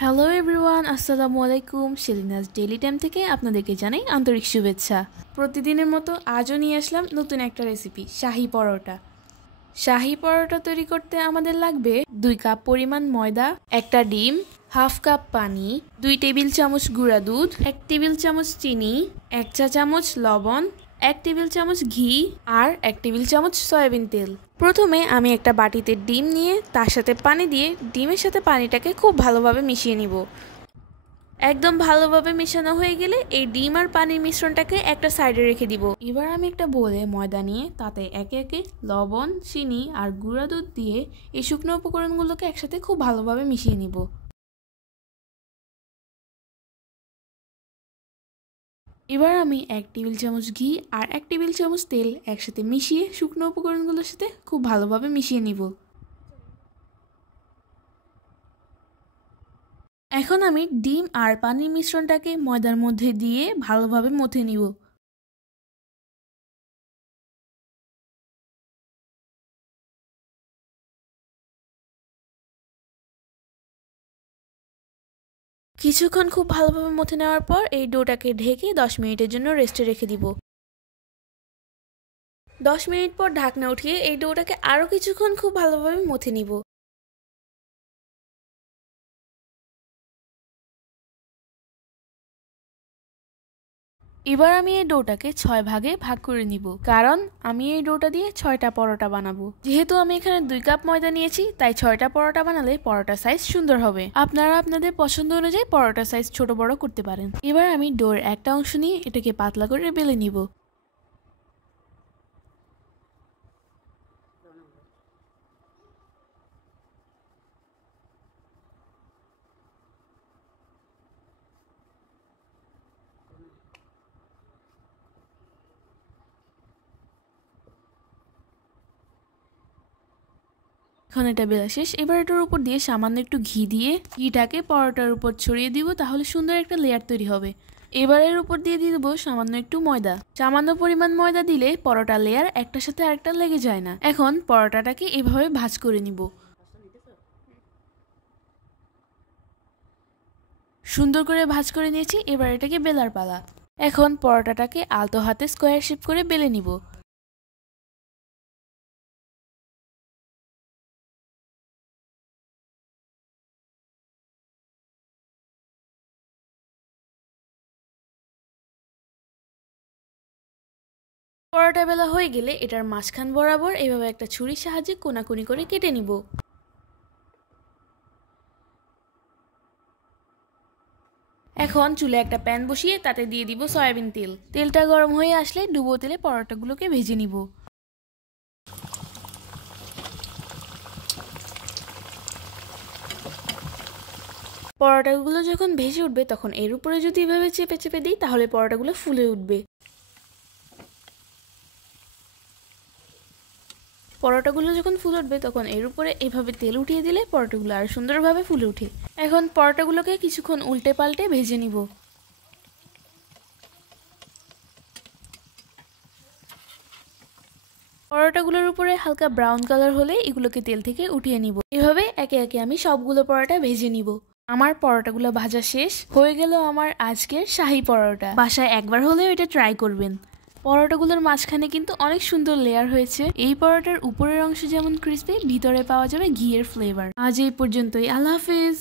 Hello everyone, আসসালামু আলাইকুম। Selina's daily time থেকে আপনাদেরকে জানাই আন্তরিক শুভেচ্ছা। প্রতিদিনের মতো আজও নিয়ে আসলাম নতুন একটা রেসিপি, শাহি পরোটা। শাহি পরোটা তৈরি করতে আমাদের লাগবে 2 কাপ পরিমাণ ময়দা, একটা ডিম, হাফ কাপ পানি, 2 টেবিল চামচ গুঁড়া দুধ, 1 টেবিল চামচ চিনি, 1 চা চামচ লবণ, 1 টেবিল চামচ ঘি আর 1 টেবিল চামচ সয়াবিন তেল। প্রথমে আমি একটা বাটিতে ডিম নিয়ে তার সাথে পানি দিয়ে ডিমের সাথে পানিটাকে খুব ভালোভাবে মিশিয়ে নিব। একদম ভালোভাবে মেশানো হয়ে গেলে এই ডিম আর পানির মিশ্রণটাকে একটা সাইডে রেখে দিব। এবার আমি একটা বোলে ময়দা নিয়ে তাতে একে একে লবণ, চিনি আর গুঁড়া দুধ দিয়ে এই শুকনো উপকরণগুলোকে একসাথে খুব ভালোভাবে মিশিয়ে নিব। এবার আমি 1 টেবিল চামচ ঘি আর 1 টেবিল চামচ তেল একসাথে মিশিয়ে শুকনো উপকরণগুলোর সাথে খুব ভালোভাবে মিশিয়ে নিব। এখন আমি ডিম আর পানির মিশ্রণটাকে ময়দার মধ্যে দিয়ে ভালোভাবে মথে নিব। কিছুক্ষণ খুব ভালোভাবে মথে নেওয়ার পর এই ডোটাকে ঢেকে 10 মিনিটের জন্য রেস্টে রেখে দিব। 10 মিনিট পর ঢাকনা উঠিয়ে এই ডোটাকে আরও কিছুক্ষণ খুব ভালোভাবে মথে নিব। এবার আমি এই ডোটাকে 6 ভাগে ভাগ করে নিব, কারণ আমি এই ডোটা দিয়ে 6টা পরোটা বানাবো। যেহেতু আমি এখানে 2 কাপ ময়দা নিয়েছি, তাই 6টা পরোটা বানালে পরোটা সাইজ সুন্দর হবে। আপনারা আপনাদের পছন্দ অনুযায়ী পরোটা সাইজ ছোট বড় করতে পারেন। এবার আমি ডোর একটা অংশ নিয়ে এটাকে পাতলা করে বেলে নিব। এখন এটা বেলা শেষ। এবার এটার উপর দিয়ে সামান্য একটু ঘি দিয়ে ঘিটাকে পরোটার উপর ছড়িয়ে দিব, তাহলে সুন্দর একটা লেয়ার তৈরি হবে। এবার এর উপর দিয়ে দিব সামান্য একটু ময়দা। সামান্য পরিমাণ ময়দা দিলে পরোটা লেয়ার একটার সাথে আরেকটা লেগে যায় না। এখন পরোটাটাকে এভাবে ভাঁজ করে নিব। সুন্দর করে ভাঁজ করে নিয়েছি। এবার এটাকে বেলার পালা। এখন পরোটাটাকে আলতো হাতে স্কোয়ার শেপ করে বেলে নিব। পরোটা বেলা হয়ে গেলে এটার মাঝখান বরাবর এভাবে একটা ছুরির সাহায্যে কোনাকুনি করে কেটে নিব। এখন চুলে একটা প্যান বসিয়ে তাতে দিয়ে দিব সয়াবিন তেল। তেলটা গরম হয়ে আসলে ডুবো তেলে পরোটাগুলোকে ভেজে নিব। পরোটাগুলো যখন ভেজে উঠবে তখন এর উপরে যদি এভাবে চেপে চেপে দিই তাহলে পরোটাগুলো ফুলে উঠবে। পরোটাগুলো যখন ফুলে উঠবে তখন এর উপরে এভাবে তেল উঠিয়ে দিলে পরোটাগুলো আর সুন্দরভাবে ফুলে ওঠে। এখন পরোটাগুলোকে কিছুক্ষণ উল্টে পাল্টে ভেজে নিব। পরোটাগুলোর উপরে হালকা ব্রাউন কালার হলে এগুলোকে তেল থেকে উঠিয়ে নিব। এভাবে একে একে আমি সবগুলো পরোটা ভেজে নিব। আমার পরোটাগুলো ভাজা শেষ হয়ে গেল। আমার আজকের শাহি পরোটা। বাসায় একবার হলেও এটা ট্রাই করবেন। পরোটাগুলোর মাঝখানে কিন্তু অনেক সুন্দর লেয়ার হয়েছে। এই পরোটার উপরের অংশ যেমন ক্রিস্পি, ভিতরে পাওয়া যাবে ঘিয়ের ফ্লেভার। আজ এই পর্যন্তই। আল্লাহ হাফেজ।